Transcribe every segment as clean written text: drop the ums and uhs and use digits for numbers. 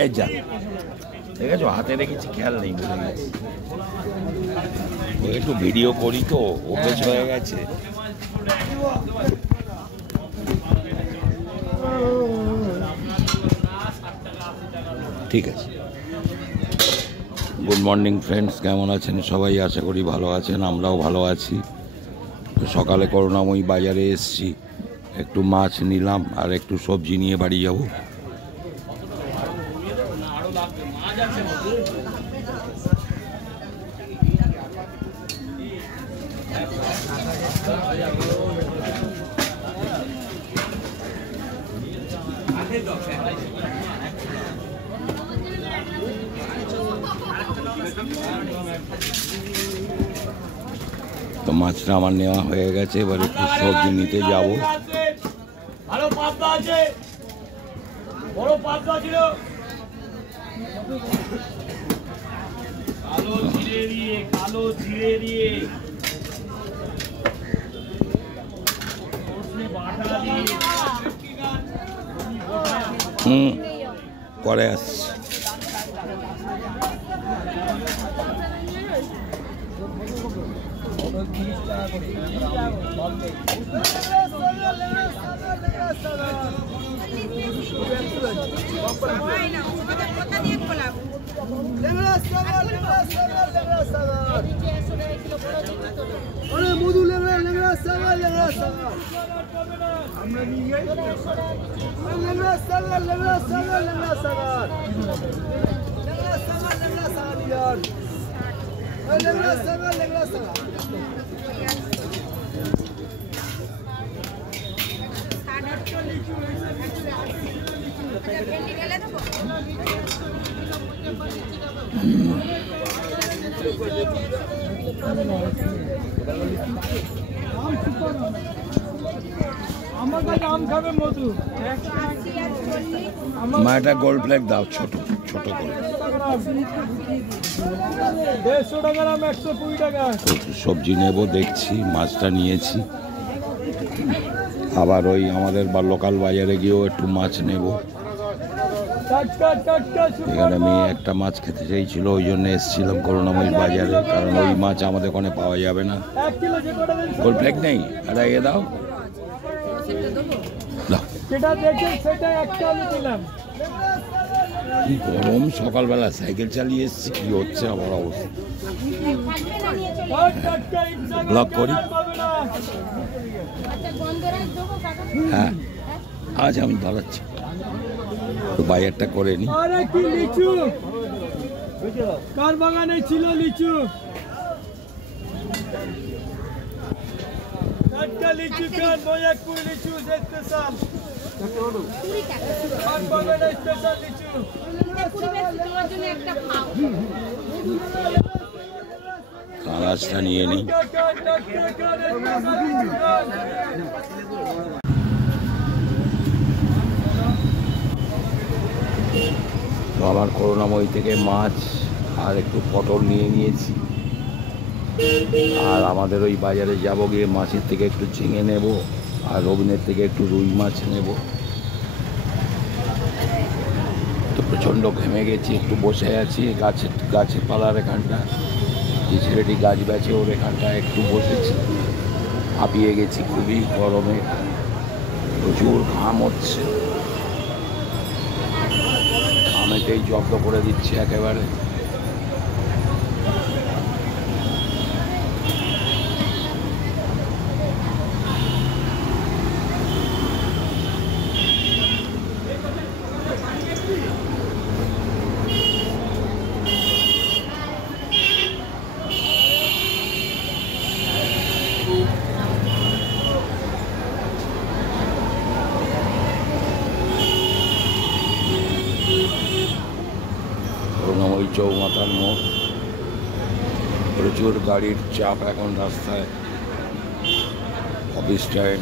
এই যা ঠিক আছে, হাতে রেখেছি খেয়াল নেই, বুঝে গেছি। একটু ভিডিও করি তো, অভ্যেস হয়ে গেছে। ঠিক আছে। গুড মর্নিং ফ্রেন্ডস, কেমন আছেন সবাই? আশা করি ভালো আছেন, আমরাও ভালো আছি। সকালে করুণাময়ী বাজারে এসছি, একটু মাছ নিলাম আর একটু সবজি নিয়ে বাড়ি যাব। তো মাছটা আমার নেওয়া হয়ে গেছে, এবার একটু সবজি নিতে যাবো। ভালো পাবদা আছে, বড় পাবদা ছিল, কালো জিরে দিয়ে, কালো জিরে দিয়ে, সরষে বাটা দিয়ে। পরে আসছি। মধু লেংড়া লেংড়া সাগর লেংড়া সাগর আমরা নিয়ে যাই লেংড়া সাগর লেংড়া সাগর লেংড়া সাগর লেংড়া সাগর লেংড়া সাগর यार লেংড়া সাগর লেংড়া সাগর আমার কাছে আম খাবে মধু। মা একটা গোল্ড ফ্ল্যাগ দাও, ছোট ছোট করে। 150 টাকা দাম, 120 টাকা। সবজি নেব দেখছি, মাছটা নিয়েছি। আবার ওই আমাদের লোকাল বাজারে গিয়েও একটু মাছ নেব। এখানে মেয়ে একটা মাছ খেতে চাইছিল, ওই জন্য এসেছিলাম করুণাময়ী বাজারে, কারণ ওই মাছ আমাদের ওখানে পাওয়া যাবে না। গোল্ড ফ্ল্যাগ নেই, আর এ দাও দাও। কি গরম, সকালবেলা সাইকেল চালিয়ে এসেছি, কি হচ্ছে আমার অবস্থা। ব্লক করি। হ্যাঁ আজ আমি ধরাচ্ছি, বাজারটা করে নি। লিচু কার বাগানে ছিল লিচু? টাটকা লিচু কার, মজাকপুর লিচু স্পেশাল, কার বাগানে স্পেশাল লিচু। কাগজটা নিয়ে নিই। তো আমার করুণাময়ী থেকে মাছ আর একটু পটল নিয়ে নিয়েছি, আর আমাদের ওই বাজারে যাব, গিয়ে মাছের থেকে একটু ঝিঙে নেব, আর রবিনের থেকে একটু রুই মাছ নেব। তো প্রচণ্ড ঘেমে গেছি, একটু বসে আছি গাছের পালার এখানটা, যে ছেলেটি গাছ বেচে ওর এখানটায় একটু বসেছি। হাঁপিয়ে গেছি খুবই, গরমে প্রচুর ঘাম হচ্ছে, ঘামেতেই জব্দ করে দিচ্ছে একেবারে। করুণাময়ী চৌমাথার মোড়, প্রচুর গাড়ির চাপ এখন রাস্তায়, অফিস টাইম।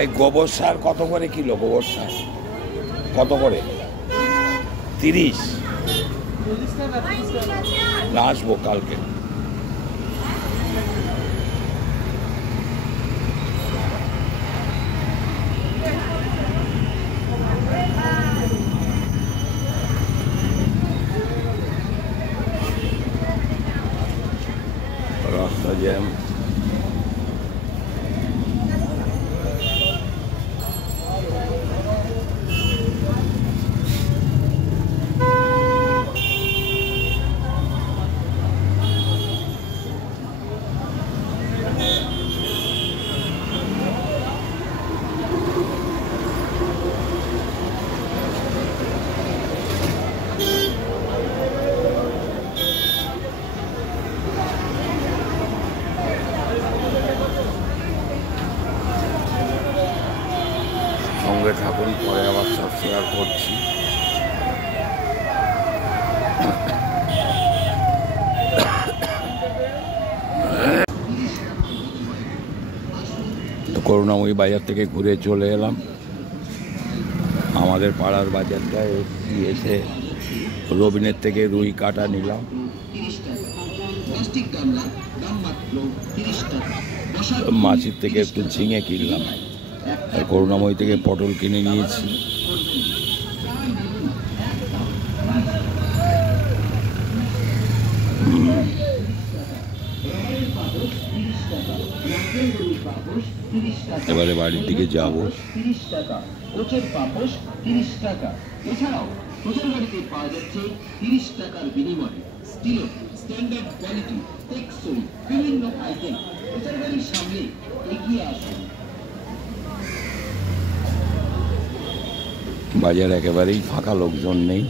এই গোবর সার কত করে কিলো? গোবর সার কত করে? 30 না, আসবো কালকে। রাস্তা জ্যাম। সঙ্গে থাকুন, পরে আবার সব শেয়ার করছি। তো করুণাময়ী বাজার থেকে ঘুরে চলে এলাম আমাদের পাড়ার বাজারটায়। এসে রবিনের থেকে রুই কাটা নিলাম, মাছের থেকে একটু ঝিঙে কিনলাম, আর করুণাময়ী থেকে পটল কিনে নিয়েছি। এবারে বাড়ির দিকে যাব। এছাড়াও প্রচার গাড়িতে পাওয়া যাচ্ছে 30 টাকার বিনিময়ে স্টিল স্ট্যান্ডার্ড কোয়ালিটি টেকসই বিভিন্ন আইটেম। প্রচার গাড়ির সামনে এগিয়ে আসুন। বাজার একেবারেই ফাঁকা, লোকজন নেই,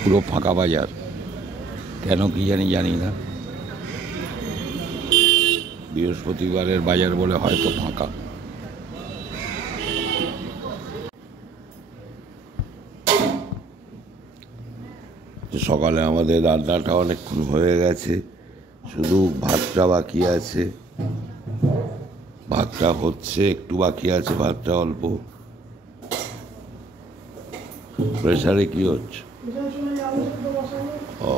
পুরো ফাঁকা বাজার। কেন কি জানি না, বৃহস্পতিবারের বাজার বলে হয়তো ফাঁকা। সকালে আমাদের রান্নাটা অনেকক্ষণ হয়ে গেছে, শুধু ভাতটা বাকি আছে। ভাতটা হচ্ছে, একটু বাকি আছে, ভাতটা অল্প। প্রেসারে কি হচ্ছে? ও,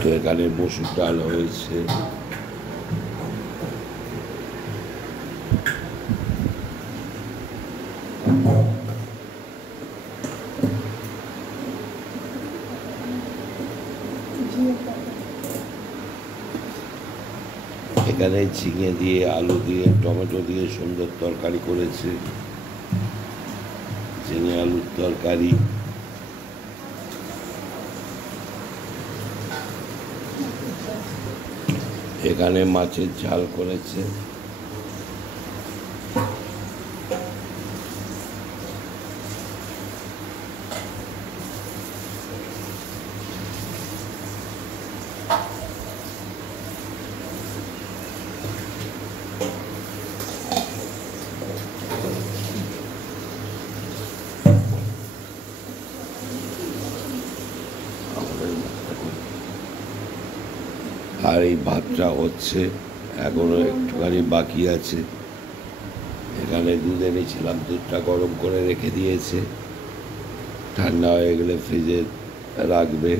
তো এখানে মসুর ডাল হয়েছে, এখানে ঝিঙে দিয়ে, আলু দিয়ে, টমেটো দিয়ে সুন্দর তরকারি করেছে, ঝিঙে আলুর তরকারি। এখানে মাছের ঝাল করেছে। আর এই ভাতটা হচ্ছে, এখনো একটুখানি বাকি আছে। এখানে দুধ এনেছিলাম, দুধটা গরম করে রেখে দিয়েছে, ঠান্ডা হয়ে গেলে ফ্রিজে রাখবে।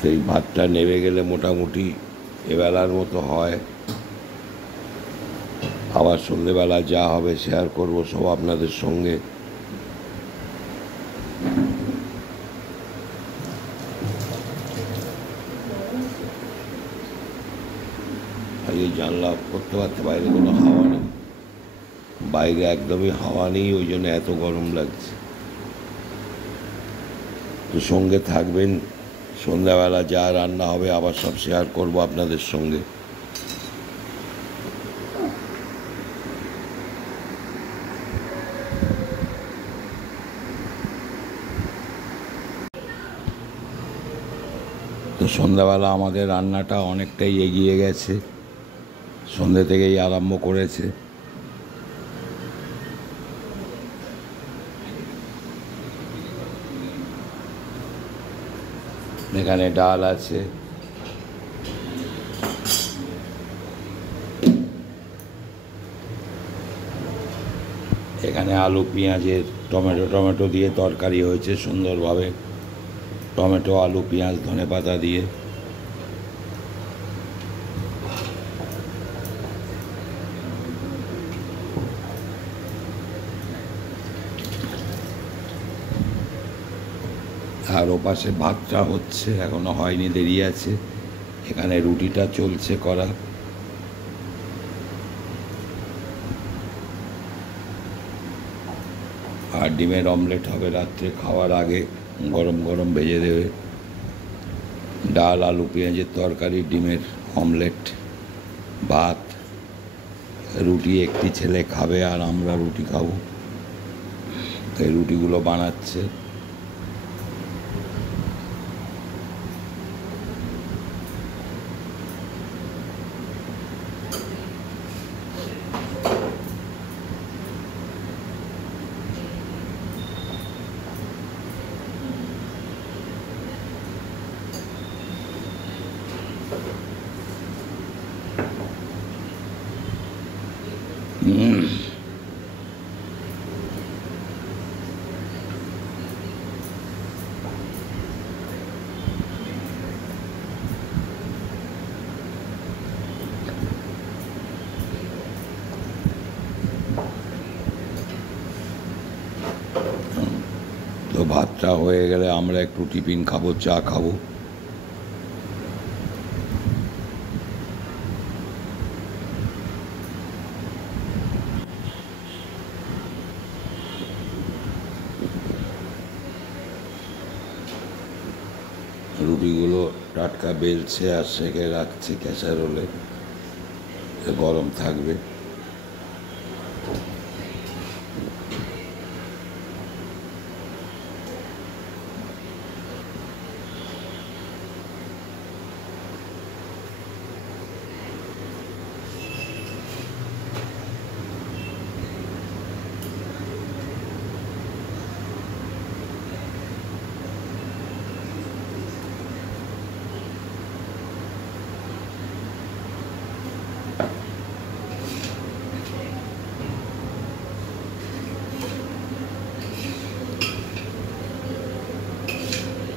সেই ভাতটা নেমে গেলে মোটামুটি এবেলার মতো হয়। আবার সন্ধ্যেবেলা যা হবে শেয়ার করবো সব আপনাদের সঙ্গে। এই জানলা করতে পারতে, বাইরে কোনো হাওয়া নেই, বাইরে একদমই হাওয়া নেই, ওই জন্য এত গরম লাগছে। তো সঙ্গে থাকবেন, সন্ধ্যাবেলা যা রান্না হবে আবার সব শেয়ার করবো আপনাদের সঙ্গে। তো সন্ধ্যাবেলা আমাদের রান্নাটা অনেকটাই এগিয়ে গেছে, সন্ধ্যে থেকেই আরম্ভ করেছে। এখানে ডাল আছে, এখানে আলু পেঁয়াজের টমেটো দিয়ে তরকারি হয়েছে সুন্দরভাবে, টমেটো আলু পেঁয়াজ ধনেপাতা দিয়ে। আর ওপাশে ভাতটা হচ্ছে, এখনো হয়নি, দেরি আছে। এখানে রুটিটা চলছে করা। আর ডিমের অমলেট হবে রাত্রে খাওয়ার আগে, গরম গরম ভেজে দেবে। ডাল আলু পেঁয়াজের তরকারি, ডিমের অমলেট, ভাত, রুটি একটি ছেলে খাবে আর আমরা রুটি খাবো। এই রুটিগুলো বানাচ্ছে। তো ভাতটা হয়ে গেলে আমরা একটু টিফিন খাবো, চা খাবো। রুটিগুলো টাটকা বেলছে আর সেকে রাখছে ক্যাসারোলে, গরম থাকবে।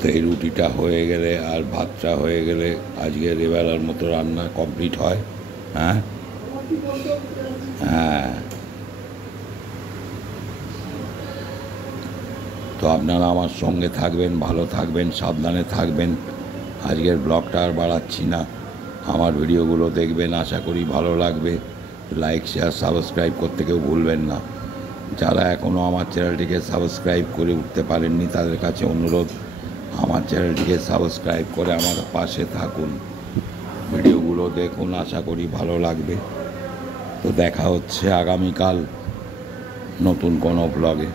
তো এই রুটিটা হয়ে গেলে আর ভাতটা হয়ে গেলে আজকের এবেলার মতো রান্না কমপ্লিট হয়। হ্যাঁ হ্যাঁ, তো আপনারা আমার সঙ্গে থাকবেন, ভালো থাকবেন, সাবধানে থাকবেন। আজকের ব্লগটা আর বাড়াচ্ছি না, আমার ভিডিওগুলো দেখবেন, আশা করি ভালো লাগবে। লাইক শেয়ার সাবস্ক্রাইব করতে কেউ ভুলবেন না। যারা এখনও আমার চ্যানেলটিকে সাবস্ক্রাইব করে উঠতে পারেননি তাদের কাছে অনুরোধ, আমার চ্যানেলটিকে সাবস্ক্রাইব করে আমার পাশে থাকুন, ভিডিওগুলো দেখুন, আশা করি ভালো লাগবে। তো দেখা হচ্ছে আগামীকাল নতুন কোনো ব্লগে।